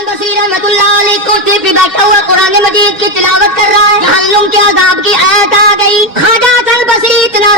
حسن بصری رحمۃ اللہ علیہ کوٹھے پہ بیٹھا ہوا قرآن مجید کی تلاوت کر رہا ہے، جہنم کے عذاب کی آیت آ گئی. خواجہ حسن بصری اتنا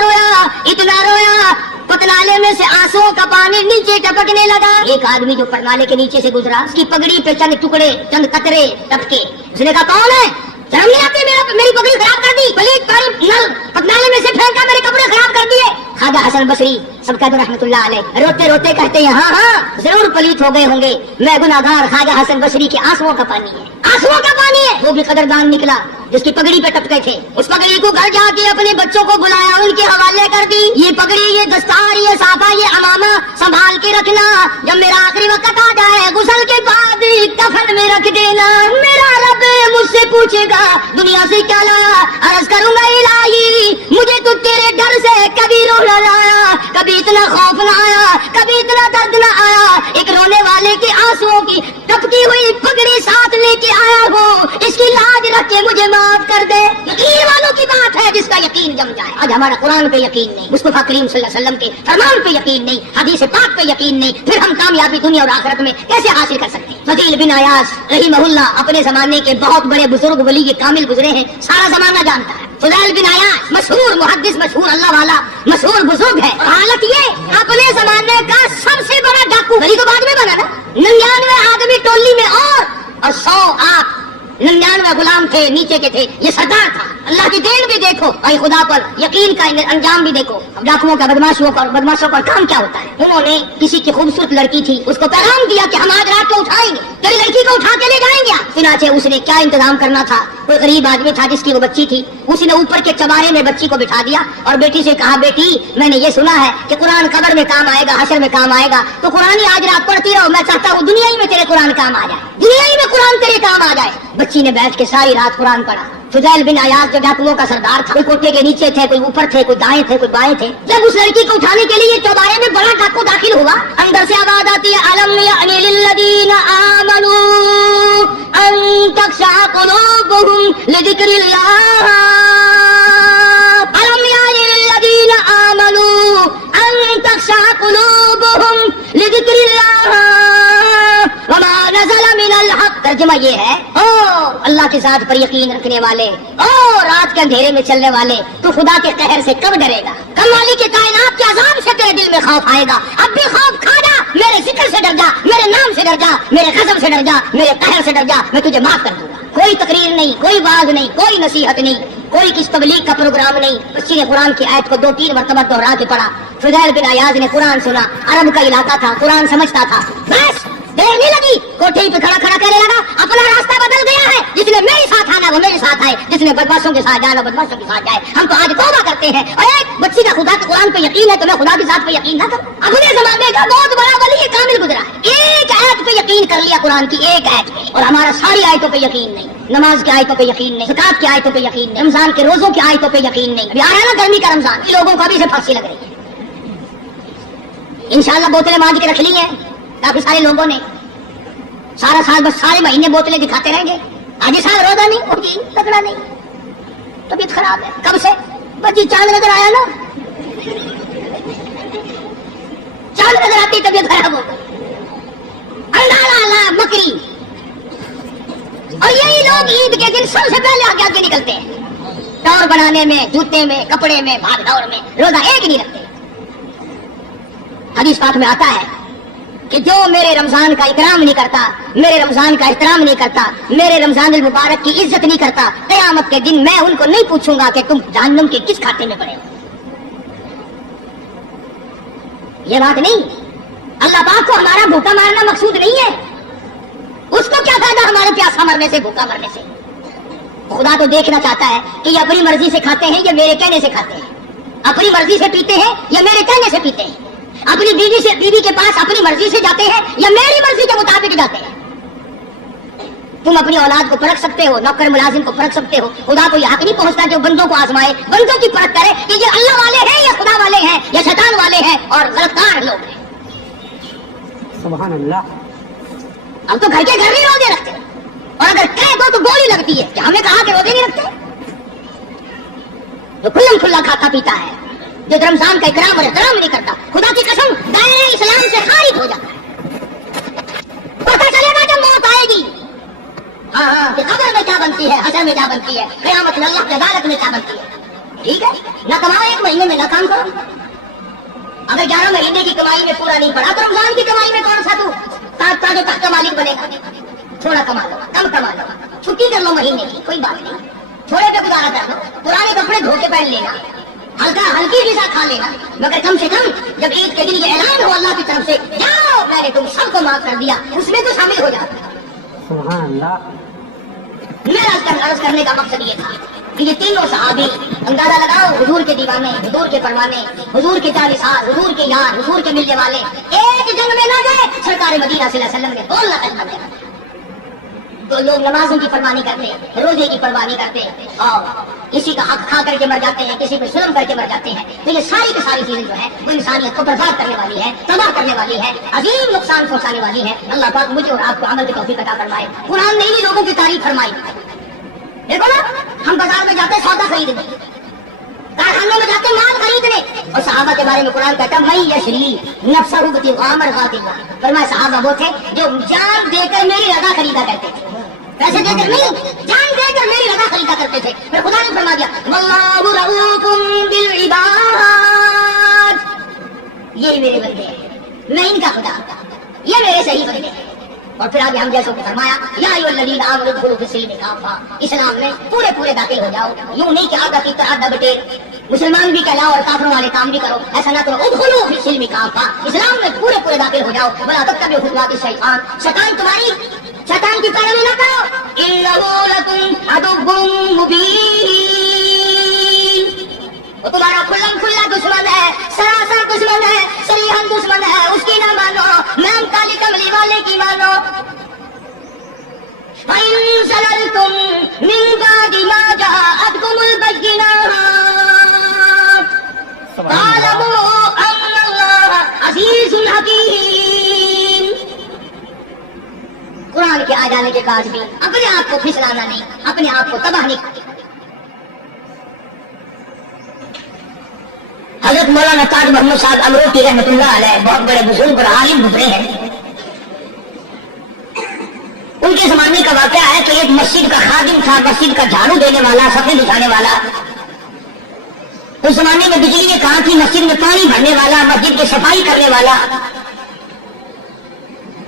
رویا پتنالے میں سے آنسو کا پانی نیچے ٹپکنے لگا. ایک آدمی جو پتنالے کے نیچے سے گزرا، اس کی پگڑی پہ چند ٹکڑے چند قطرے ٹپکے. اس نے کہا کون ہے؟ شرم نہیں آتی؟ میری پگڑی خراب کر دی، پلیت پانی نل پتنالے میں سے پھینکا، میرے کپڑے خراب کر دیے. خواجہ حسن بصری سب کہتے رحمۃ اللہ علیہ روتے روتے کہتے ہیں ہاں ضرور پلیت ہو گئے ہوں گے، میں گناہگار. خواجہ حسن بصری کے آنسوؤں کا پانی ہے، آنسوؤں کا پانی ہے. وہ بھی قدردان نکلا جس کی پگڑی پہ ٹپکے تھے. اس پگڑی کو گھر جا کے اپنے بچوں کو بلایا، ان کے حوالے کر دی. یہ پگڑی، یہ دستار، یہ صافہ، یہ امامہ سنبھال کے رکھنا. جب میرا آخری وقت آ جائے غسل کے بعد کفن میں رکھ دینا. میرا رب مجھ سے پوچھے گا دنیا سے کیا لایا؟ عرض کروں گا الہی مجھے تو تیرے ڈر سے کبھی رونا نہ آیا، کبھی اتنا خوف نہ آیا، کبھی اتنا درد نہ آیا. ایک رونے والے کے آنسوؤں کی ٹپکی ہوئی پگڑی ساتھ لے کے آیا ہوں، اس کی لاج رکھ کے مجھے معاف کر دے. یقین والوں کی بات ہے جس کا یقین جم جائے. آج ہمارا قرآن پہ یقین نہیں، مصطفیٰ کریم صلی اللہ علیہ وسلم کے فرمان پہ یقین نہیں، حدیث پاک پہ یقین نہیں، پھر ہم کامیابی دنیا اور آخرت میں کیسے حاصل کر سکتے ہیں؟ فضیل بن عیاض رحمہ اللہ اپنے زمانے کے بہت بڑے بزرگ ولی کامل گزرے ہیں، سارا زمانہ جانتا ہے. فضیل بن عیاض مشہور محدث، مشہور اللہ والا، مشہور بزرگ ہے. حالت یہ اپنے زمانے کا سب سے بڑا ڈاکو، ولی تو بعد میں بنا نا. 99 آدمی ٹولی میں اور 100 آپ 99 غلام تھے، نیچے کے تھے، یہ سردار تھا. اللہ کی دین بھی دیکھو، بھائی خدا پر یقین کا انجام بھی دیکھو. اب ڈاکوؤں کا بدماشوں کا کام کیا ہوتا ہے؟ انہوں نے کسی کی خوبصورت لڑکی تھی، اس کو پیغام دیا کہ ہم آج رات کو اٹھائیں گے، تیری لڑکی کو اٹھا کے لے جائیں گے. چنانچہ اس نے کیا انتظام کرنا تھا، کوئی غریب آدمی تھا جس کی وہ بچی تھی، اس نے اوپر کے چوارے میں بچی کو بٹھا دیا اور بیٹی سے کہا بیٹی میں نے یہ سنا ہے کہ قرآن قبر میں کام آئے گا، حشر میں کام آئے گا، تو قرآن ہی آج رات پڑھتی رہو. میں چاہتا ہوں دنیا ہی میں تیرے قرآن کام آ جائے، دنیا ہی میں قرآن تیرے کام آ جائے. بچی نے بیٹھ کے ساری رات قرآن پڑھا. فضیل بن عیاض جو ڈاکوؤں کا سردار تھا، کوئی کوٹے کے نیچے تھے، کوئی اوپر تھے، کوئی دائیں تھے، کوئی بائیں تھے. جب اس لڑکی کو اٹھانے کے لیے چوبارے میں بڑا ڈاکو داخل ہوا، اندر سے آواز آتی ہے الم یعنی للذین آمنوا ان تخشع قلوبهم لذکر اللہ، الم یعنی للذین آمنوا ان تخشع قلوبهم لذکر اللہ وما نزل من الحق. ترجمہ یہ ہے اللہ کی ذات پر یقین رکھنے والے، رات کے اندھیرے میں چلنے والے، تو خدا کے قہر سے کب ڈرے گا؟ کل والی کے کائنات کے عذاب سے تیرے دل میں خوف آئے گا. اب بھی خوف کھا جا، میرے ذکر سے ڈر جا، میرے نام سے ڈر جا، میرے قسم سے ڈر جا، میرے قہر سے ڈر جا، میں تجھے معاف کر دوں گا. کوئی تقریر نہیں، کوئی واعظ نہیں، کوئی نصیحت نہیں، کوئی کس تبلیغ کا پروگرام نہیں. بچی نے قرآن کی آیت کو 2-3 مرتبہ دوہرا کے پڑھا. فضیل بن عیاض نے قرآن سنا، عرب کا علاقہ تھا، قرآن سمجھتا تھا. بس دیر نہیں لگی، کوٹھے پہ کھڑا کہنے لگا اپنا راستہ بدل گیا ہے، جس نے میرے ساتھ آنا وہ میرے ساتھ آئے، جس نے بدماشوں کے ساتھ جانا بدماشوں کے ساتھ جائے. ہم تو آج توبہ کرتے ہیں، اور ایک بچی کا خدا کے قرآن پہ یقین ہے تو میں خدا کی ذات پہ یقین نہ کروں؟ اپنے زمانے کا بہت بڑا ولی کامل گزرا ہے، ایک آیت پہ یقین کر لیا، قرآن کی ایک آیت پہ، اور ہمارا ساری آیتوں پہ یقین نہیں. نماز کی آیتوں پہ یقین نہیں، زکات کی آیتوں پہ یقین نہیں، رمضان کے روزوں کی آیتوں پہ یقین نہیں. ابھی آ رہا ہے نا گرمی کا رمضان، لوگوں کو ابھی سے پھانسی لگ رہی ہے. انشاءاللہ بوتلیں مانج کے رکھ لی ہیں کافی سارے لوگوں نے، سارا سال بس سارے مہینے بوتلیں دکھاتے رہیں گے. آج سال روزہ نہیں، وہ جی تکڑا نہیں، طبیعت خراب ہے. کب سے؟ بس جی چاند نظر آیا نا، چاند نظر آتی طبیعت خراب ہو گئی. اللہ مکری. اور یہی لوگ عید کے دن سب سے پہلے آگے نکلتے ہیں، ٹور بنانے میں، جوتے میں، کپڑے میں، بھاگ دوڑ میں. روزہ ایک نہیں رکھتے. حدیث پاک میں آتا ہے کہ جو میرے رمضان کا اکرام نہیں کرتا، میرے رمضان کا احترام نہیں کرتا، میرے رمضان المبارک کی عزت نہیں کرتا، قیامت کے دن میں ان کو نہیں پوچھوں گا کہ تم جہنم کے کس کھاتے میں پڑے ہو. یہ بات نہیں. اللہ پاک کو ہمارا بھوکا مارنا مقصود نہیں ہے. اس کو کیا فائدہ ہمارے پیاسا مرنے سے، بھوکا مرنے سے؟ خدا تو دیکھنا چاہتا ہے کہ یہ اپنی مرضی سے کھاتے ہیں یا میرے کہنے سے کھاتے ہیں، اپنی مرضی سے پیتے ہیں یا میرے کہنے سے پیتے ہیں، اپنی بیوی کے پاس اپنی مرضی سے جاتے ہیں یا میری مرضی کے مطابق جاتے ہیں. تم اپنی اولاد کو پرکھ سکتے ہو، نوکر ملازم کو پرکھ سکتے ہو. خدا کو یہ حق نہیں پہنچتا جو بندوں کو آزمائے، بندوں کی پرکھ کرے کہ یہ اللہ والے ہیں یا خدا والے ہیں یا شیطان والے ہیں اور غلط کار لوگ ہیں. سبحان اللہ. اب تو گھر کے گھر بھی روزے رکھتے ہیں، اور اگر کہہ دو تو گولی لگتی ہے کہ ہمیں کہا کہ روزے نہیں رکھتے. جو کھلم کھلا کھاتا پیتا ہے، جو رمضان کا اکرام اور احترام نہیں کرتا، خدا کی قسم دائرہ اسلام سے خارج ہو جاتا ہے. پتہ چلے گا جب موت آئے گی محशर में क्या बनती है, क़यामत में अल्लाह की अदालत में क्या बनती है। ठीक है, ना कमाओ एक महीने में, ना काम करो। अगर 11 महीने की कमाई में पूरा नहीं पड़ा तो रमजान की कमाई में कौन सा तू ताजो तख्त का मालिक बनेगा। थोड़ा कमा लो, कम कमा लो, छुट्टी कर लो महीने की, कोई बात नहीं, थोड़े पे गुजारा कर लो, पुराने कपड़े धो के पहन लेना, हल्की ग़िज़ा खा लेना, मगर कम से कम जब ईद के दिन ये ऐलान हो अल्लाह की तरफ से, जाओ मैंने तुम सबको माफ कर दिया, उसमें तो शामिल हो जाओ। सुभान अल्लाह। मेरा अर्ज करने का मकसद ये था कि ये तीनों सहाबी, अंदाजा लगाओ, हुजूर के दीवाने, हुजूर के परवाने, हुजूर के जानिसार, हुजूर के यार, हुजूर के मिलने वाले, एक जंग में ना गए, सरकार मदीना सल्लल्लाहु अलैहि वसल्लम ने बोलना कलमा दिया। तो लोग नमाजों की परवाह नहीं करते, रोजे की परवाह नहीं करते, और किसी का हक खा करके मर जाते हैं, किसी पे जुल्म करके मर जाते हैं। तो ये सारी की सारी चीजें जो है वो इंसानियत को बर्बाद करने वाली है, तबाह करने वाली है, अजीम नुकसान पहुंचाने वाली है। अल्लाह पाक मुझे और आपको अमल की तौफीक अता फरमाए। कुरान ने ही लोगों की तारीफ फरमाई। देखो ना, हम बाजार में जाते सौदा खरीदने, कारखानों में जाते माल खरीदने, और सहाबा के बारे में कुरान कहता है मैं यशरी नफ्सहु बितिगामर गातिल्लाह, फरमाया सहाबा वो थे जो जान देकर मेरी रज़ा खरीदा करते थे, पैसे देकर नहीं, जान देकर मेरी रज़ा खरीदा करते थे। फिर खुदा ने फरमा दिया वल्लाहु रऊफुम बिल इबाद, ये मेरे बंदे हैं, मैं इनका खुदा, ये मेरे सही बंदे हैं। और फिर आगे हम जैसों को फरमाया या अय्युहल्लज़ीना आमनू उदखुलू फ़िस्सिल्मि काफ़ा, इस्लाम में पूरे पूरे दाखिल हो जाओ। यूं नहीं कि आधा की तरह बटे, मुसलमान भी कहलाओ और काफिरों वाले काम भी करो, ऐसा ना करो। उदखुलू फ़िस्सिल्मि काफ़ा, इस्लाम में पूरे पूरे दाखिल हो जाओ। वला तत्तबिउ खुतुवाति शैतान, शैतान की पैरवी ना करो। इन्नहु लकुम अदुव्वुम मुबीन, वो तुम्हारा खुल्लम खुल्ला दुश्मन है, सरासर दुश्मन है, सरीहन दुश्मन है, उसकी ना मानो, मैम काली कमली वाले की मानो। फ़इन ज़ललतुम मिन बादि मा जाअतकुमुल बय्यिनात फ़अलमू अन्नल्लाह अज़ीज़ुन हकीम। कुरान के आ जाने के बाद भी अपने आप को फिसलाना नहीं, अपने आप को तबाह नहीं। हजरत मौलाना ताज मोहम्मद साहब अमरोटी रहमतुल्लाह अलैह बहुत बड़े बुजुर्ग और आलिम गुजरे हैं। उनके जमाने का वाकया है कि एक मस्जिद का खादिम था, मस्जिद का झाड़ू देने वाला, सफेद उठाने वाला। उस जमाने में बिजली ने कहा थी, मस्जिद में पानी भरने वाला, मस्जिद की सफाई करने वाला,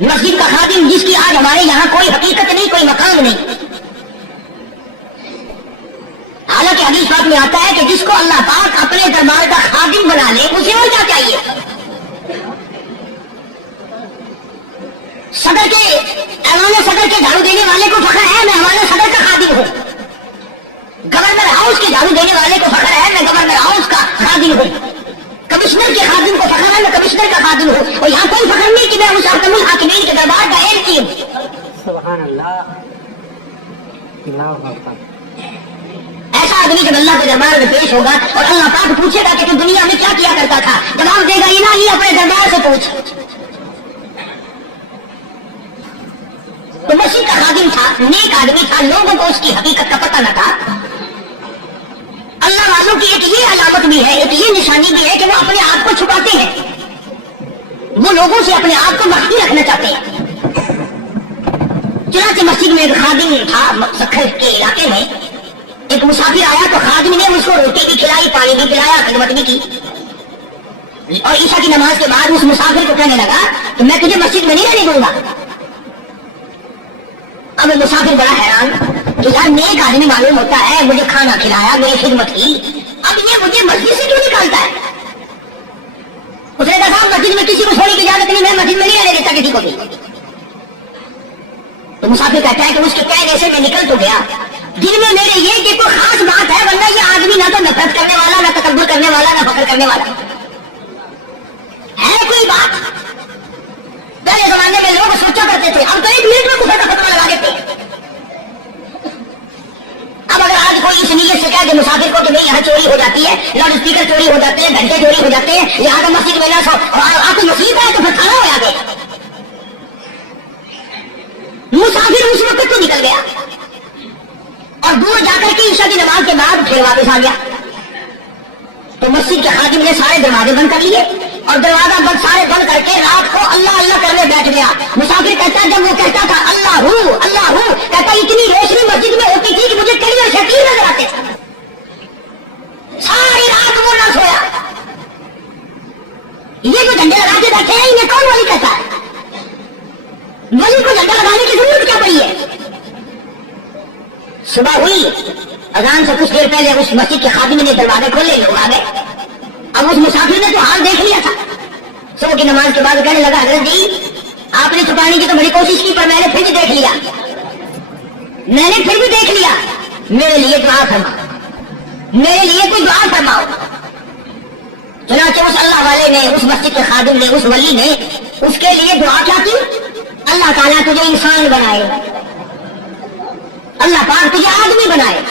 मस्जिद का खादिम जिसकी आज हमारे यहाँ कोई हकीकत नहीं, कोई मकाम नहीं। हालांकि हदीस पाक में आता है कि जिसको अल्लाह पाक अपने दरबार का खादिम बना ले उसे और क्या चाहिए। सदर के ऐवान सदर के झाड़ू देने वाले को फख्र है मैं ऐवान सदर का खादिम हूँ। गवर्नर हाउस के झाड़ू देने वाले को फख्र है मैं गवर्नर हाउस का खादिम हूँ। कमिश्नर के खादिम को फख्र है मैं कमिश्नर का खादिम हूँ। और यहाँ कोई फख्र नहीं कि मैं उस अहकमुल हाकिमीन के दरबार का एमपी हूँ। सुभान अल्लाह। अल्लाहु अकबर। ऐसा आदमी जब अल्लाह के दरबार में पेश होगा और अल्लाह पाक पूछेगा कि तू दुनिया में क्या किया करता था, जवाब देगा इलाही अपने दरबार से पूछ। तो मसीह का खादिम था, नेक आदमी था, लोगों को उसकी हकीकत का पता न था। अल्लाह वालों की एक ये अलामत भी है, एक ये निशानी भी है कि वो अपने आप को छुपाते हैं, वो लोगों से अपने आप को मख्फी रखना चाहते हैं। चुनांचे मस्जिद में एक खादिम था, सखर के इलाके में एक मुसाफिर आया तो खादिम ने उसको रोटी भी खिलाई, पानी भी पिलाया, खिदमत भी की। और ईशा की नमाज के बाद उस मुसाफिर को कहने लगा कि मैं तुझे मस्जिद में नहीं रहने दूंगा। अब मुसाफिर बड़ा हैरान कि यार नेक आदमी मालूम होता है, मुझे खाना खिलाया, मेरी खिदमत की, अब ये मुझे मस्जिद से क्यों निकालता है। उसने कहा मस्जिद में किसी को छोड़ने की इजाजत नहीं, मैं मस्जिद में नहीं रहने देता किसी को भी। तो मुसाफिर कहता है कि उसके कहने से मैं निकल तो गया, दिल में मेरे ये कि कोई खास बात है, वरना ये आदमी ना तो नफरत करने वाला, ना तकब्बुर करने वाला, ना फख्र करने वाला है। कोई बात पहले जमाने में लोग सोचा करते थे, अब तो एक मिनट में कुफर का फतवा लगा देते। अब अगर आज कोई इस नीयत से कहे कि मुसाफिर को कि भाई यहाँ चोरी हो जाती है, लाउड स्पीकर चोरी हो जाते हैं, घंटे चोरी हो जाते हैं, यहाँ का मस्जिद में ना सो, आपको मस्जिद है तो फिर खाना हो जाते। मुसाफिर उस वक्त तो निकल गया और दूर जाकर के ईशा की नमाज के बाद फिर वापस आ गया। तो मस्जिद के खादिम ने सारे दरवाजे बंद कर लिए और दरवाजा बंद सारे बंद करके रात को अल्लाह अल्लाह करने बैठ गया। मुसाफिर कहता जब वो कहता था अल्लाह हूँ, कहता इतनी रोशनी मस्जिद में होती थी कि मुझे बैठे हैं, इन्हें कौन वली कहता है? वली को झंडा लगाने की जरूरत क्या पड़ी है? सुबह हुई, अजान से कुछ देर पहले उस मस्जिद के खादिम ने दरवाजे खोले, लोग आ गए। अब उस मुसाफिर ने तो हाल देख लिया था। सुबह की नमाज के बाद कहने लगा, हजरत जी आपने छुपाने की तो बड़ी कोशिश की, पर मैंने फिर भी देख लिया, मेरे लिए दुआ फरमाओ, मेरे लिए कोई दुआ फरमाओ। चुनाचे उस अल्लाह वाले ने, उस मस्जिद के खादिम ने, उस वली ने उसके लिए दुआ क्या की? अल्लाह ताला तुझे इंसान बनाए, अल्लाह पाक तुझे आदमी बनाए।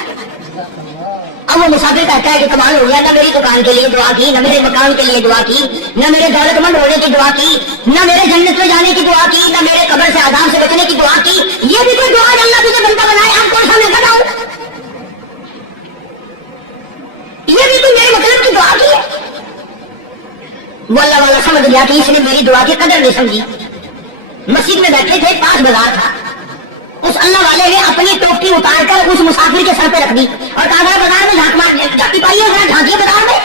अब वो मुसाफिर कहता है कि कमाल हो गया, ना मेरी दुकान के लिए दुआ की, न मेरे मकान के लिए दुआ की, न मेरे दौलतमंद होने की दुआ की, न मेरे जन्नत में जाने की दुआ की, न मेरे कब्र से आजाब से बचने की दुआ की। ये भी कोई दुआ अल्लाह तुझे बंदा बनाए, आप कौन सा मैं बताऊं? ये भी कोई मेरे मतलब की दुआ की है? वो अल्लाह वाला समझ गया कि इसने मेरी दुआ की कदर नहीं समझी। मस्जिद में बैठे थे, पास बाजार था। उस अल्लाह वाले ने अपनी टोपी उतारकर उस मुसाफिर के सर पे रख दी और कहा, बाजार में झांकी पाइए, झांकिए बाजार में।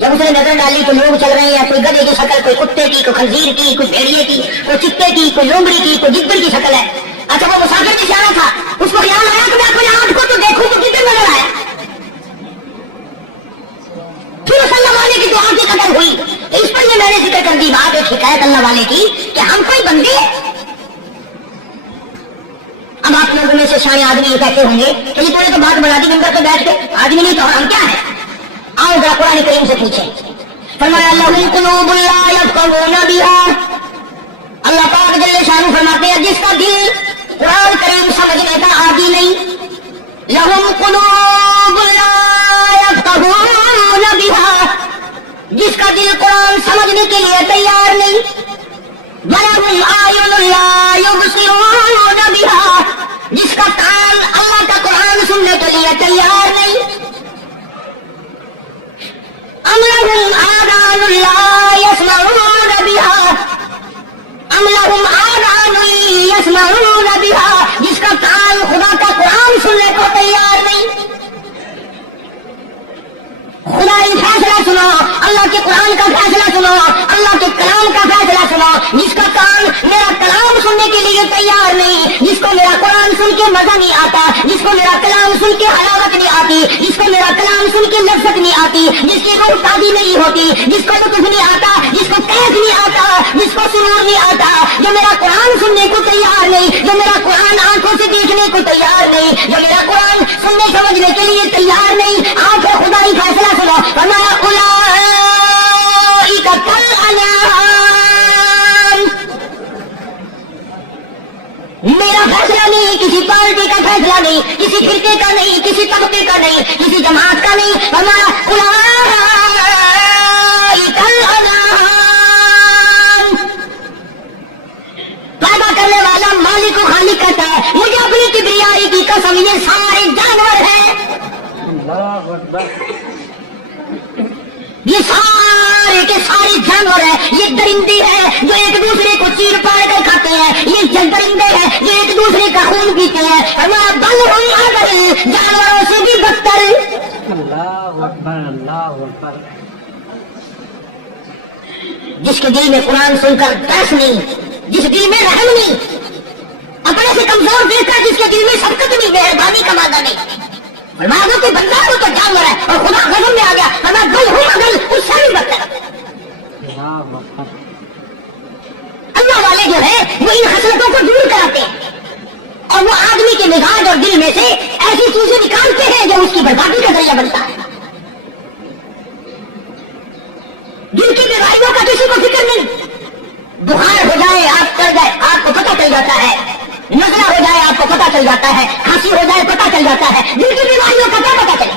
जब उसने नजर डाली तो लोग चल रहे हैं, कोई गधे की शक्ल, कोई कुत्ते की, कोई खंजीर की, कोई भेड़िए की, कोई चित्ते की, कोई लोमड़ी की, कोई गिद्दड़ की शक्ल है। अच्छा वो मुसाफिर भी सियाना था, उसको ख्याल आया कि मैं अपने आंख को तो देखूं तो गिद्दड़ नजर आया। फिर उस अल्लाह वाले की दुआ की कदर हुई। इस पर ये मैंने जिक्र कर दी बात, एक शिकायत अल्लाह वाले की कि हम कोई बंदे। अब आप लोगों में से सारे आदमी ये कहते होंगे कि तूने तो बात बढ़ा दी नंबर पे बैठ के, आदमी नहीं तो हम क्या है? आओ जरा कुरान करीम से पूछे। फरमाया लहुम कुलूबुन ला यफ़क़हूना बिहा, अल्लाह पाक जल्ले शानु फरमाते हैं जिसका दिल कुरान करीम समझने का आदी नहीं। लहुम कुलूबुन ला यफ़क़हूना बिहा, जिसका दिल कुरान समझने के लिए तैयार नहीं। वलहुम आयुनुन ला युबसिरूना बिहा, जिसका कान अल्लाह का कुरान सुनने के लिए तैयार नहीं। अम लहुम आज़ानुन ला यस्मऊना बिहा, अम लहुम आज़ानुन यस्मऊना बिहा, जिसका कान खुदा का कुरान सुनने को तैयार नहीं। खुदाई फैसला सुनो, अल्लाह के कुरान का फैसला सुनो, अल्लाह के कलाम का फैसला सुनो। जिसका कान मेरा कलाम सुनने के लिए तैयार नहीं, जिसको मेरा कुरान सुन के मजा नहीं आता, जिसको मेरा कलाम सुन के हलावत नहीं आती, जिसको मेरा कलाम सुन के लज्जत नहीं आती, जिसकी रूह ताज़ी नहीं होती, जिसको लुत्फ नहीं आता, जिसको कैफ नहीं आता, जिसको सुरूर नहीं आता, जो मेरा कुरान सुनने को तैयार नहीं, जो मेरा कुरान आंखों से देखने को तैयार नहीं, जो मेरा कुरान सुनने समझने के लिए तैयार नहीं। आप खुदाई फैसला सुनो, फरमाया उलाइका कल अनाम। मेरा फैसला नहीं, किसी पार्टी का फैसला नहीं, किसी फिरके का नहीं, किसी तबके का नहीं, किसी जमात का नहीं। फरमाया उलाइका कल अनाम। पैदा करने वाला मालिक को खालिक कहता है, मुझे अपनी किबरियाई की कसम, ये सारे जानवर हैं, ये सारे के सारे जानवर हैं, ये दरिंदे हैं जो एक दूसरे को चीर पाड़ कर खाते हैं, ये दरिंदे हैं जो एक दूसरे का खून पीते हैं। जानवरों से भी बदतर। अल्लाहु अकबर, अल्लाहु अकबर। जिसके दिल में कुरान सुनकर तरस नहीं, जिस दिल में रहम नहीं, अपने से कमजोर देखकर जिसके दिल में शफकत नहीं, मेहरबानी का वादा नहीं। फरमाया कोई बंदा हो तो जानवर है, और खुदा गजब में आ गया, फरमाया बल हूं अगल, उससे भी बदतर। अल्लाह वाले जो है वो इन हसरतों को दूर कराते हैं और वो आदमी के मिजाज और दिल में से ऐसी चीजें निकालते हैं जो उसकी बर्बादी का जरिया बनता है। दिल की बीमारियों का किसी को फिक्र नहीं। बुखार हो जाए, आप कर जाए, आपको पता चल जाता है, नजला हो जाए आपको पता चल जाता है, खांसी हो जाए पता चल जाता है, दिल की बीमारियों का क्या पता चले।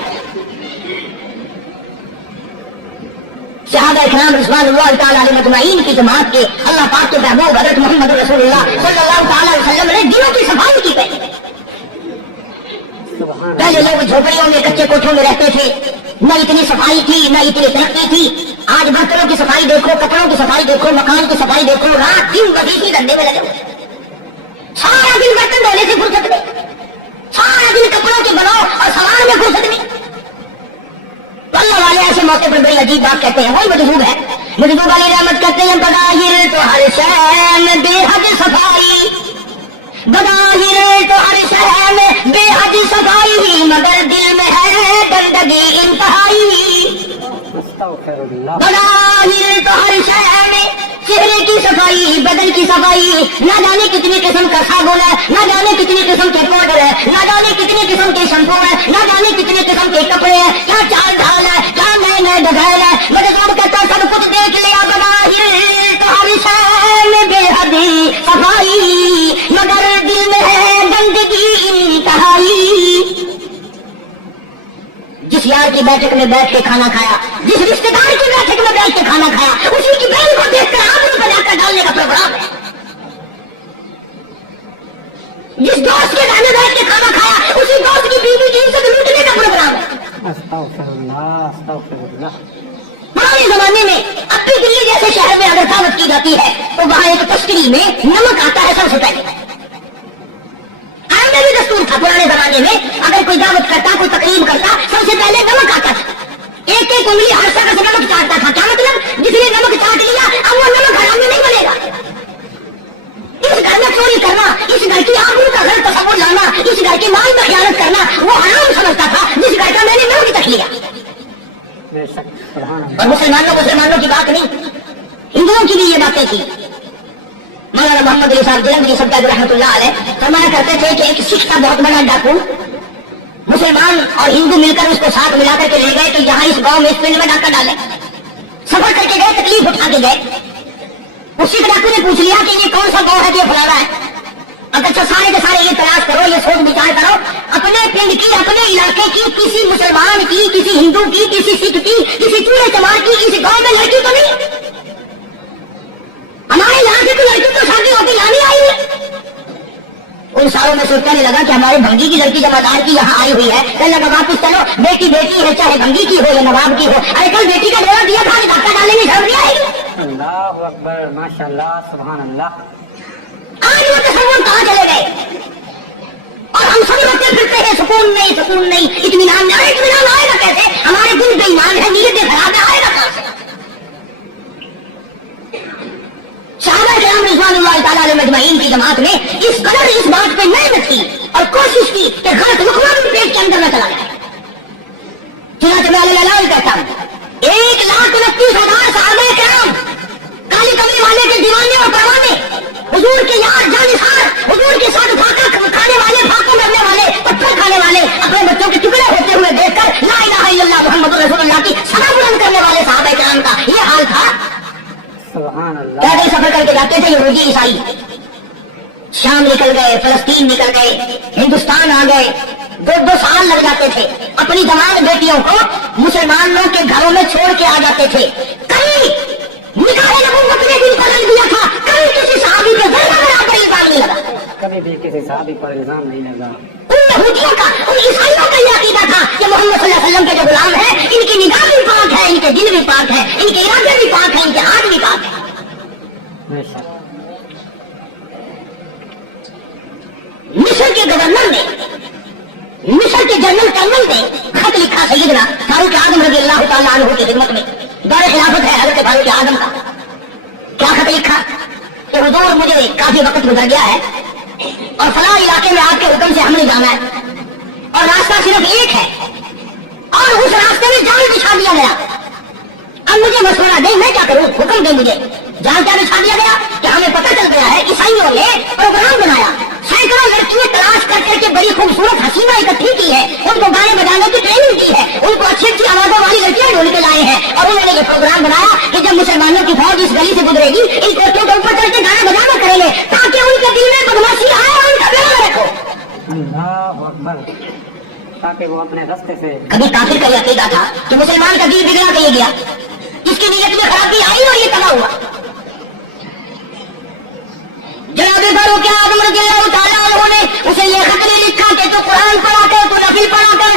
सहाबा इकराम रिज़वानुल्लाह ताला अलैहिम अजमईन की जमात के अल्लाह पाक के महबूब हज़रत मोहम्मद रसूलुल्लाह सल्लल्लाहु ताला अलैहि वसल्लम ने दिलों की सफाई की। पहले लोग झोपड़ियों में, कच्चे कोठों में रहते थे, न इतनी सफाई थी, न इतनी तरक्की थी। आज बर्तनों की सफाई देखो, कपड़ों की सफाई देखो, मकान की सफाई देखो, रात दिन वजीफे धंधे में लगे हुए, सारा दिन बर्तन धोने से फुर्सत नहीं, सारा दिन कपड़ों के बनाओ और सामान में फुर्सत नहीं। अल्लाह वाले ऐसे मौके पर बड़ी अजीब बात कहते हैं। वही मजबूब है, मजबूब वाली रहमत कहते हैं, बज़ाहिर तो हर शय में बेहद सफाई, बज़ाहिर तो हर शय में बेहद सफाई, मगर दिल में है गंदगी इंतहाई। अस्तगफिरुल्लाह। बज़ाहिर तो हर शय में चेहरे की सफाई, बदन की सफाई, ना जाने कितनी किस्म का साबुन है, ना जाने कितनी किस्म के पाउडर है, ना जाने कितनी किस्म के शैम्पू है, ना जाने कितने किस्म के कपड़े हैं, क्या चाल ढाल है, क्या नए नए डिजाइन है। मेरे साथ कहता सब कुछ देख लिया, बज़ाहिर तो हर शय में बेहद सफाई, मगर दिल में है गंदगी इंतहाई। जिस यार की बैठक में बैठ के खाना खाया, जिस रिश्तेदार की बैठक में बैठ के खाना खाया, उसी की बहन को देखकर आंगन बनाकर डालने का प्रोग्राम है। जिस दोस्त के घर में बैठ के खाना खाया, उसी दोस्त की बीवी की इज्जत लूटने का प्रोग्राम है। अस्तगफिरुल्लाह, अस्तगफिरुल्लाह। पुराने जमाने में अब भी दिल्ली जैसे शहर में अगर दावत की जाती है तो वहां एक तस्करी में नमक आता है सबसे पहले। भी दस्तूर था पुराने जमाने में, अगर कोई दावत करता, कोई तकरीब करता, सबसे पहले नमक आता था। एक उंगली हर शख्स नमक चाटता था। क्या मतलब? जिसने नमक चाट लिया अब वो नमक हरामी नहीं बनेगा। इस घर में चोरी करना, इस घर की आबरू का गलत तस्वुर लाना, इस घर के माल में खयानत करना वो हराम समझता था जिस घर का मैंने नमक चख लिया। और मुसलमानों की बात नहीं, हिंदुओं की भी ये बातें थी। मौलाना मोहम्मद अली साहब जलंधरी साहब रहमतुल्लाह अलैह फरमाया करते थे कि एक सिख का बहुत बड़ा डाकू मुसलमान और हिंदू मिलकर उसको साथ मिलाकर के ले गए तो यहाँ इस गांव में इस पिंड में डाका डाले। सफर करके गए, तकलीफ उठा के गए। उस सिख डाकू ने पूछ लिया कि ये कौन सा गांव है, ये फलाना है। अब अच्छा सारे के सारे ये तलाश करो, ये सोच विचार करो, अपने पिंड की, अपने इलाके की, किसी मुसलमान की, किसी हिंदू की, किसी सिख की, किसी चूड़े चमार की इस गांव में लड़की तो नहीं। हमारे यहाँ से तो लड़की तो शादी होती यहाँ नहीं आई है। उन सालों में सोचने लगा कि हमारे भंगी की लड़की जमादार की यहाँ आई हुई है। कहने लगा वापिस चलो, बेटी बेटी है, चाहे भंगी की हो या नवाब की हो। अरे कल बेटी का डोरा दिया था, धक्का डालने में झड़ दिया है। अल्लाहु अकबर, माशाअल्लाह, सुभान अल्लाह। आज वो तस्वुर कहाँ चले गए? और हम सब रोते फिरते हैं सुकून नहीं, सुकून नहीं, इत्मीनान नहीं। इत्मीनान आएगा कैसे? हमारे दिल बेईमान है, नीयतें खराब है, आएगा कहाँ से? सहाबा किराम रिज़वानुल्लाह तआला अलैहिम अजमईन की जमात में इस कदर इस बात पे मेहनत की और कोशिश की कि गलत लुक़मा भी पेट के अंदर न चला जाए। चुनांचे मैं ऐलान करता हूँ, 1,29,000 सहाबा किराम काली कमरे वाले के दीवाने और परवाने, हुजूर के यार जानिसार, हुजूर के साथ फाका खाने वाले, फाकों में रहने वाले, पत्थर खाने वाले, अपने बच्चों के टुकड़े होते हुए देखकर ला इलाहा इल्लल्लाह मुहम्मदुर रसूलुल्लाह की सना बुलंद करने वाले सहाबा किराम का ये हाल था। पैदल सफर करके जाते थे यहूदी ईसाई, शाम निकल गए, फलस्तीन निकल गए, हिंदुस्तान आ गए, 2-2 साल लग जाते थे। अपनी जवान बेटियों को मुसलमानों के घरों में छोड़ के आ जाते थे। कहीं निकाहे नबूवत ने दिन बदल दिया था, कभी किसी सहाबी पे पर इल्जाम नहीं लगा, कभी भी किसी सहाबी पर इल्जाम नहीं लगा। उन यहूदियों का, उन ईसाइयों का यह अकीदा था कि मोहम्मद सल्लल्लाहु अलैहि वसल्लम के जो गुलाम है, इनकी निगाह भी पाक है, इनके दिल भी पाक है, इनके इरादे भी पाक है, इनके हाथ भी पाक है। मिस्र के गवर्नर ने, मिस्र के जनरल कर्नल ने खत लिखा सैयदना फारूक आजम रज़ियल्लाहु ताला अन्हु की खिदमत में। दौर खिलाफत है हज़रत फारूक आजम का। क्या खत लिखा कि हुजूर मुझे काफी वक्त गुजर गया है और फलां इलाके में आपके हुक्म से हमने जाना है और रास्ता सिर्फ एक है और उस रास्ते में जाल बिछा दिया गया। अब मुझे मशवरा दे, मैं क्या करूं? हुक्म दे मुझे। जाल क्या बिछा दिया गया कि हमें पता चल गया है ईसाइयों ने प्रोग्राम बनाया, सैकड़ों लड़कियां तलाश कर करके बड़ी खूबसूरत हसीना इकट्ठी की है, उनको गाने बजाने की ट्रेनिंग की है, उनको अच्छी अच्छी आवाजों वाली लड़कियां ढूंढ के लाए हैं और उन्होंने ये प्रोग्राम बनाया कि जब मुसलमानों की फौज इस गली से गुजरेगी, इन कोठों के ऊपर चढ़ के गाना बजाना करेंगे ताकि उनके दिल में बदमाशी आए और उनका बेड़ा रखो। अल्लाहु अकबर, ताकि वो अपने रास्ते से। कभी काफिर का यह अकीदा था कि मुसलमान का दिल बिगड़ा के गया, इसकी नीयत में खराबी आई और ये तबाह हुआ। जनाब फारूक आज़म रज़ियल्लाहु ताला अन्हु ने उसे ये खत नहीं लिखा कि तू कुरान पढ़ा कर, तू नफिल पढ़ा कर।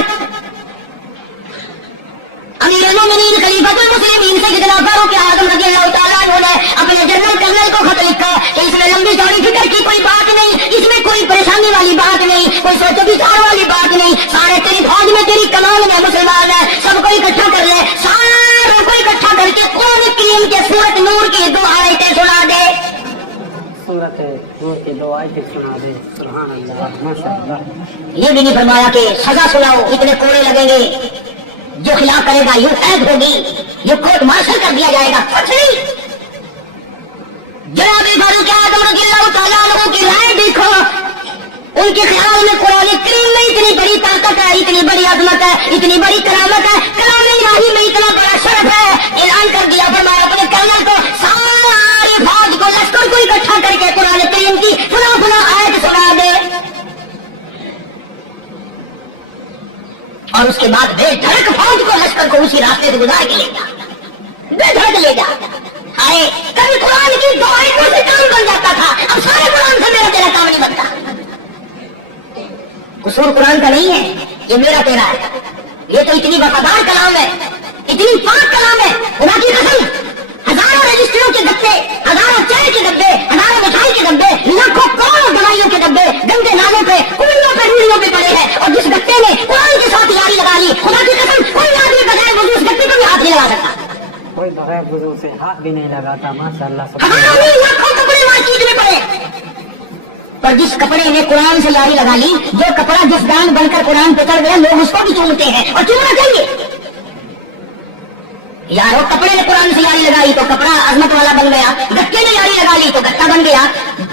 अमीरुल मोमिनीन खलीफतुल मुस्लिमीन सैयदना फारूक आज़म रज़ियल्लाहु ताला अन्हु ने अपने जनरल कर्नल को खत लिखा कि इसमें लंबी चौड़ी फिक्र की कोई बात नहीं, इसमें कोई परेशानी वाली बात नहीं, कोई सोचो विचार वाली बात नहीं। सारे तेरी फौज में, तेरी कमान में मुसलमान है, सबको इकट्ठा कर ले, सारों को इकट्ठा करके कुरान करीम के सूरत नूर की 2 आयतें सूरत नूर की 2 आयतें सुना दे। सुभान अल्लाह, माशाअल्लाह। ये भी नहीं फरमाया कि सजा सुनाओ, इतने कोड़े लगेंगे, जो खिलाफ करेगा यूं कैद होगी, ये कोर्ट मार्शल कर दिया जाएगा। कुछ नहीं। जनाब फारूक आजम रज़ियल्लाहु तआला अन्हु की राय देखो, उनके ख्याल में कुरान करीम में इतनी बड़ी ताकत है, इतनी बड़ी अजमत है, इतनी बड़ी करामत है, कलाम इलाही में इतना बड़ा शरफ है। ऐलान कर दिया, फरमाया अपने कर्नल को, सारे फौज को, लश्कर को इकट्ठा करके कुरान करीम की फुला फुला आयत सुना दे, और उसके बाद बेधड़क फौज को, लश्कर को उसी रास्ते से गुजार के ले जा, बेधड़क ले जा। अरे कभी कुरान की 2 आयतों से काम बन जाता था, अब सारे कुरान से मेरा तेरा काम नहीं बनता। कसूर कुरान का नहीं है, ये मेरा तेरा है। ये तो इतनी वफादार कलाम है, इतनी पाक कलाम है, खुदा की कसम। हजारों रजिस्टरों के डब्बे, हजारों चाय के डब्बे, हजारों मिठाई के डब्बे, लाखों करोड़ों दवाइयों के डब्बे गंदे नालों पे, कुड़ियों पे, रूढ़ियों पे पड़े हैं, और जिस गत्ते ने कुरान के साथ यारी लगा ली, खुदा की कसम, कोई आदमी बजाय वजू उस गत्ते को भी हाथ नहीं लगा सकता। कोई बगैर वजू से हाथ भी नहीं लगाता। माशाअल्लाह, हजारों नहीं, लाखों कपड़े मार्केट में पड़े, पर जिस कपड़े ने कुरान से यारी लगा ली, जो कपड़ा जिस दान बनकर कुरान पे चढ़ गया, लोग उसको भी चूमते हैं, और चूमना चाहिए। यारो कपड़े ने कुरान से यारी लगाई तो कपड़ा अजमत वाला बन गया, गत्ते ने यारी लगा ली तो गत्ता बन गया।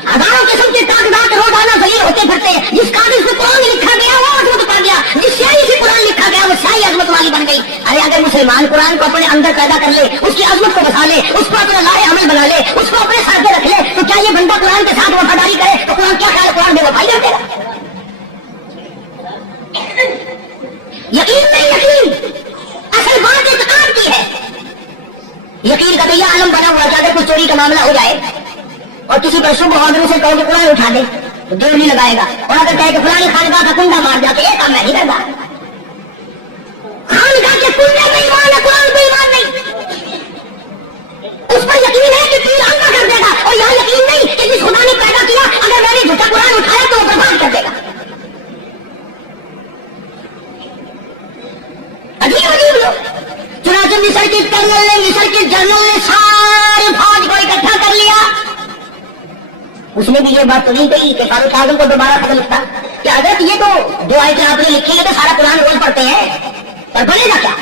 हजारों किस्म के कागजात रोजाना जलील होते फिरते हैं, जिस कागज पे कुरान लिखा गया वो अजमत पा गया, जिस स्याही से कुरान लिखा गया वो स्याही अजमत वाली बन गई। अरे अगर मुसलमान कुरान को अपने अंदर पैदा कर ले, उसकी अजमत को बसा ले, उसको अपना लाए अमल बना ले, उसको अपने साथ रख ले, तो क्या ये बंदा कुरान के साथ वफादारी करे तो कुरान क्या ख्याल, कुरान बेवफाई कर देगा? यकीन नहीं, यकीन असल बात इत्मीनान की है। यकीन का तो यह आलम बना हुआ कि अगर कुछ चोरी का मामला हो जाए और किसी पर शुभ ऑर्डर से कहो कि कुरान उठा दे तो देर नहीं लगाएगा, और अगर कहे कि फलानी खानकाह का कुंडा मार जाके एक काम नहीं करता। खानकाह के कुंडे में ईमान है, कुरान पे ईमान नहीं। उस पर यकीन है कि पीर अंधा कर देगा, और यहाँ यकीन नहीं कि जिस खुदा ने पैदा किया अगर मैंने झूठा कुरान उठाया तो वो बर्बाद कर देगा। अजीब अजीब लोग। चुनाचे मिस्र के कर्नल ने, मिस्र के जनरल ने सारे फौज को इकट्ठा कर लिया। उसने भी ये बात तो नहीं कही कि फारूक आजम को दोबारा खत्म लिखता कि अगर ये तो 2 आयतें आपने लिखी है तो सारा कुरान रोज पढ़ते हैं, पर बनेगा क्या?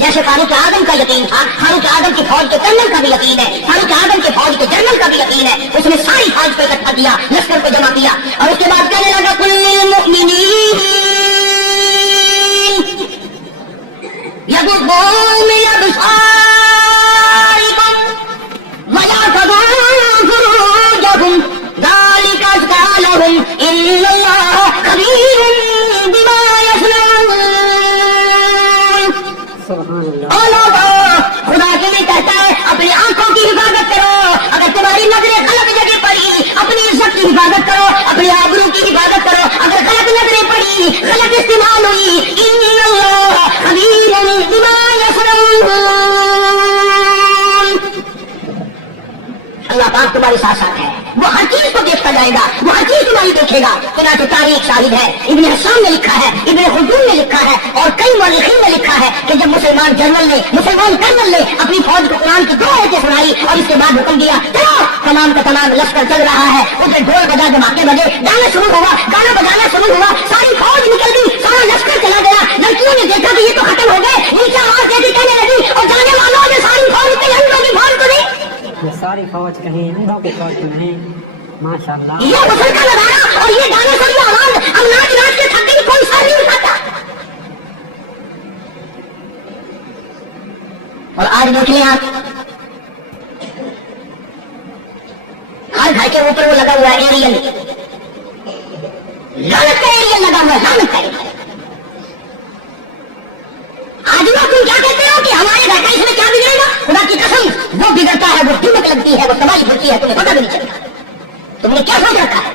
जैसे फारूक आजम का यकीन था, फारूक आजम की फौज के कर्नल का भी यकीन है, फारूक आजम की फौज के जनरल का भी यकीन है। उसने सारी फौज को इकट्ठा किया, लश्कर को जमा किया, और उसके बाद कहने लगा कुल्लिल मुमिनीन यगुद्दू मिन अबसारिहिम वला तदू फुरूजहुम ज़ालिका अज़का लहुम इन्नल्लाहा खबीरुम बिमा यस्नऊन। सुभान अल्लाह। खुदा के लिए कहता है अपनी आंखों की हिफाजत करो, अगर तुम्हारी नजरें गलत जगह पड़ी अपनी इज्जत की हिफाजत करो, अपनी आबरू की हिफाजत करो। अगर गलत नजरें पड़ी, गलत इस्तेमाल हुई, इन्नल्लाह खबीरुम बिमा यस्नऊन, अल्लाह पाक तुम्हारे साथ साथ है, वो हर चीज को देखता जाएगा, वो हर चीज तुम्हारी देखेगा। चुनांचे तारीख शाहिद है, इब्न हस्सान ने लिखा है, इब्न खुल्दून ने लिखा है, और कई मौलिकीन ने लिखा है कि जब मुसलमान जनरल ने, मुसलमान कर्नल ने अपनी फौज को कुरान की 2 आयतें सुनाई और इसके बाद हुक्म दिया चलो तमाम का तमाम लश्कर चल रहा है, उसे ढोल बजा धमाके बजे, गाना शुरू हुआ, गाना बजाना शुरू हुआ, सारी फौज निकल गई, सारा लश्कर चला गया। लड़कियों ने देखा कि ये तो खत्म हो गए, नीचे आवाज देती कहने लगी, और जाने वालों ने सारी फौज कहीं अंधों की फौज को नहीं, ये सारी फौज कहीं अंधों की फौज तो नहीं। माशाअल्लाह, ये हुस्न का नजारा और ये गाने सुन आवाज, अब नाच नाच के थक गई, कोई सर नहीं उठाता। और आज देखिए आप, हर घर के ऊपर वो लगा हुआ है एरियल, लानत का एरियल लगा हुआ है, लानत का एरियल। आज वो तुम क्या कहते हो कि हमारे घर का इसमें क्या बिगड़ेगा? खुदा की कसम, वो बिगड़ता है, वो कीमत लगती है, वो तबाही होती है, तुम्हें पता भी नहीं चलता। तुमने क्या सोच रखा है?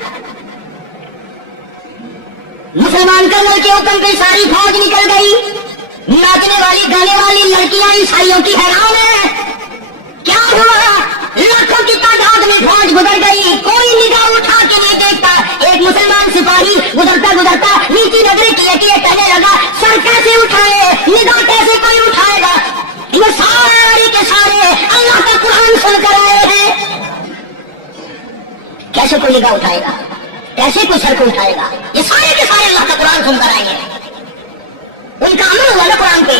मुसलमान कर्नल के हुक्म पे सारी फौज निकल गई, नाचने वाली गाने वाली लड़कियां ईसाइयों की हैरान है। क्या हुआ? लाखों की तादाद में फौज गुजर गई, कोई निगाह उठा के नहीं देखता। एक मुसलमान सिपाही गुजरता गुजरता नीची नजरें किए कहने लगा, सर कैसे उठाए, निगाह कैसे कोई उठाएगा? ये सारे के सारे अल्लाह का कुरान सुनकर आए हैं। कैसे कोई निगाह उठाएगा, कैसे कोई सर को उठाएगा? ये सारे के सारे अल्लाह का कुरान सुनकर आएंगे। उनका अमल हुआ ना कुरान पे,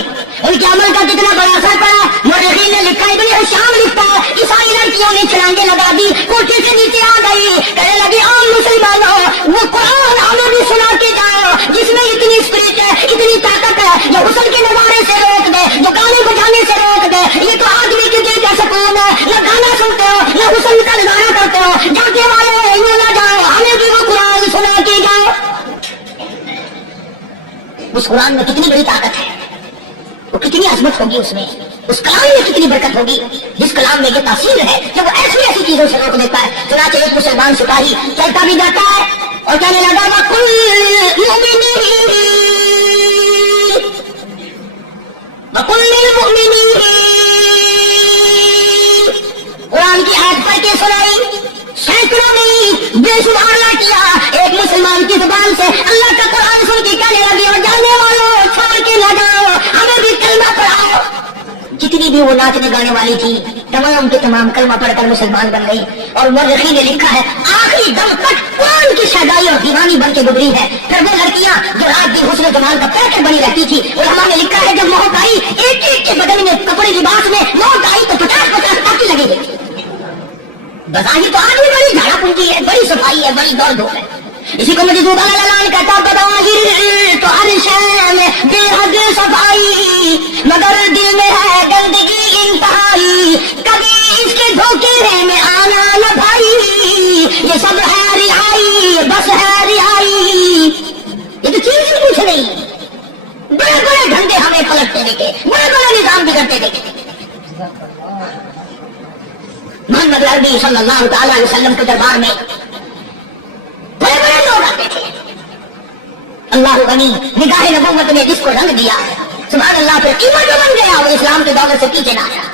उनके अमल का कितना बड़ा असर पड़ा। मुर्रखीन ने लिखा, इब्न हिशाम लिखता है, ईसाई लड़कियों ने छलांगे लगा दी, कोठे से नीचे आ गई, कहने लगी आम मुसलमानों वो कुरान हमें भी सुना के जाओ जिसमें इतनी स्पिरिट है, इतनी ताकत है, जो हुस्न के नजारे से रोक दे, जो गाने बजाने से रोक दे। ये तो आदमी के दिल का सुकून है, न गाना सुनते हो न हुस्न का नजारा करते हो। जाके वाले यूं ना जाओ, हमें भी वो कुरान सुना के जाओ। उस कुरान में कितनी बड़ी ताकत है, वो कितनी अजमत होगी, उसमें उस कलाम में कितनी बरकत होगी, जिस कलाम में ये तासीर है कि वो ऐसी ऐसी चीजों से रोक देता है। चुनाचे एक मुसलमान सिपाही चलता भी जाता है और कहने लगा कुरान की आयत पढ़ के सुनाई, सैकड़ों नहीं बेशुमार किया। एक मुसलमान की जुबान से अल्लाह का कुरान सुन के कहने लगी, और जाने वालों छोड़ के न जाओ, हमें भी कलमा पढ़ाओ। जितनी भी वो नाचने गाने वाली थी तमाम के तमाम कलमा पढ़कर मुसलमान बन गई। और मुर्रखीन ने लिखा है आखिरी दम तक कुरान की शहदाई और दीवानी बन के गुजरी है। फिर वो लड़कियां जो रात दिन हुस्न जमाल का पैकेट बनी रहती थी, उलमा ने लिखा है जब मौत आई एक एक के बदन में कपड़े लिबास में मौत आई तो 50-50 पार्टी लगी गई। बजाही तो आदमी बड़ी झाड़ा पूंजी है, बड़ी सफाई है, बड़ी दौड़ धूप है। इसी को मुझे लाल कहता बदाहिर तो हर शय में बेहद सफाई, मगर दिल में है गंदगी इंतहाई, कभी इसके धोखे में आना न भाई। ये सब है रिहाई, बस है रिहाई। ये तो चीज ही कुछ नहीं, बड़े बड़े धंधे हमें पलटते देखे, बड़े बड़े निजाम बिगड़ते देखे। मोहम्मद अरबी सल्लल्लाहु अलैहि वसल्लम के दरबार में बड़े बड़े लोग आते थे। अल्लाह गनी निगाह नबूवत ने जिसको रंग दिया, सुभान अल्लाह, फिर कीमत बन गया, वो इस्लाम के दौलत से पीछे ना आया।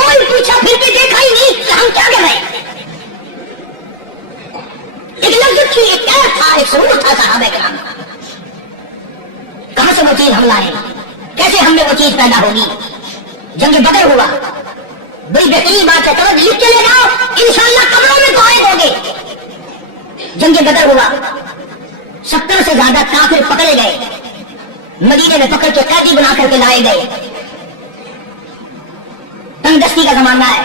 कोई पूछा फिर भी देखा ही नहीं कि हम क्या कर रहे हैं। एक लफ्ज़ थी, एक कैफ था, एक सुरूर था सहाबा किराम। कहां से वो चीज हम लाए, कैसे हमने वो चीज पैदा होगी। जंग बदर हुआ, बड़ी बेहतरीन बात है, कब लिख के ले जाओ, इंशाअल्लाह कब्रों में दुआएं दोगे। जंग बदर हुआ, 70 से ज्यादा काफिर पकड़े गए, मदीने में पकड़ के कैदी बना करके लाए गए। तंगदस्ती का जमाना है,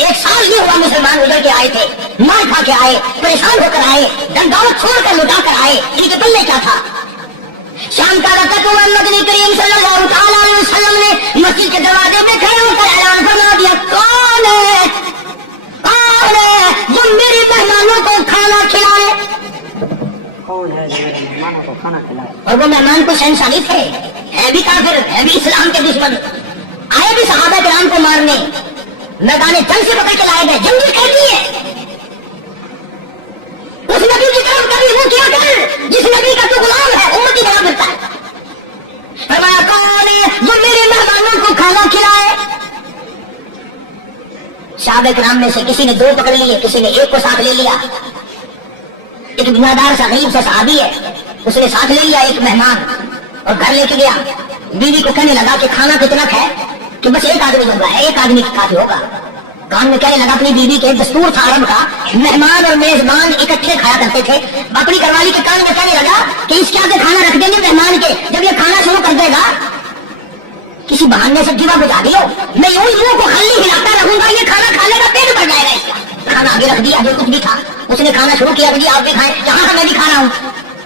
एक साल नहीं हुआ मुसलमान उधर के आए थे, मार खा के आए, परेशान होकर आए, धन दौलत छोड़कर लुटा कर आए। इनके पल्ले क्या था। शाम का वक्त हुआ, नबी करीम सल्लल्लाहु अलैहि वसल्लम ने मस्जिद के दरवाजे में खड़े होकर ऐलान फरमा दिया, कौन है जो मेरे मेहमानों को खाना खिलाए। कौन है जो मेरे मेहमानों को खाना खिलाए। और वो मेहमान को शहनशाही थे, है भी काफिर, है भी इस्लाम के दुश्मन, आए भी सहाबा किराम को मारने, मैदाने जंग से पकड़ के लाए गए। जंगी कहती है उस नबी की तरफ कभी वो क्या कर जिस नबी का तो गुलाम है, उम्मती बना फिरता है। फरमाया कौन है जो मेरे मेहमानों को खाना खिलाए। सहाबा किराम में से किसी ने 2 पकड़ लिए, किसी ने 1 को साथ ले लिया। एक दुनियादार सा गरीब सा सहाबी है, उसने साथ ले लिया एक मेहमान और घर लेके गया। बीवी को कहने लगा कि खाना कितना है, कि बस 1 आदमी दूंगा, 1 आदमी की काफी होगा। कान में कहने लगा अपनी बीवी के, दस्तूर था अरब का, मेहमान और मेजबान इकट्ठे खाया करते थे। अपनी घरवाली के कान में कहने लगा कि इसके आगे खाना रख देंगे मेहमान के, जब ये खाना शुरू कर देगा किसी बहाने से जीवा बुझा दियो, मैं यूं मुंह को खाली हिलाता रहूंगा, ये खाना खा लेगा, पेट भर जाएगा इसका। खाना आगे रख दिया, जो कुछ भी था उसने खाना शुरू किया, जी आप भी खाएं, जहां मैं भी खा रहा हूँ।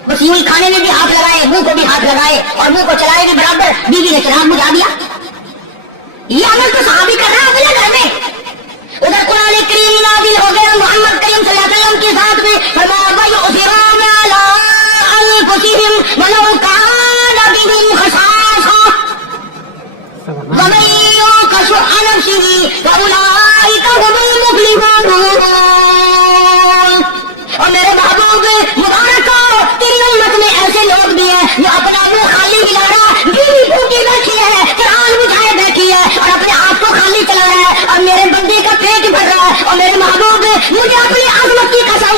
बस यूं ही खाने में भी हाथ लगाए, मुंह को भी हाथ लगाए और मुंह को चलाए भी बराबर। बीवी ने चिराग बुझा दिया। ये अमल तो सहाबी कर रहा है अपने घर में। उधर कुरान करीम नाज़िल हो गया मोहम्मद करीम सल्लल्लाहु अलैहि वसल्लम के साथ में, फरमाया वयुसिरूना अला अनफुसिहिम वलौ काना बिहिम खसासा वमन युक़ शुह्ह नफ्सिही फउलाइका हुमुल मुफ़्लिहून। और मेरे महबूब मुबारक हो, तेरी उम्मत में ऐसे लोग भी हैं जो अपना मुंह खाली हिला रहा, बीवी भूखी बैठी है, कुरान बुझाए बैठी है और अपने आप को खाली चला रहा है, और मेरे बंदे का पेट भर रहा है। और मेरे महबूब मुझे अपनी अज़मत की कसम,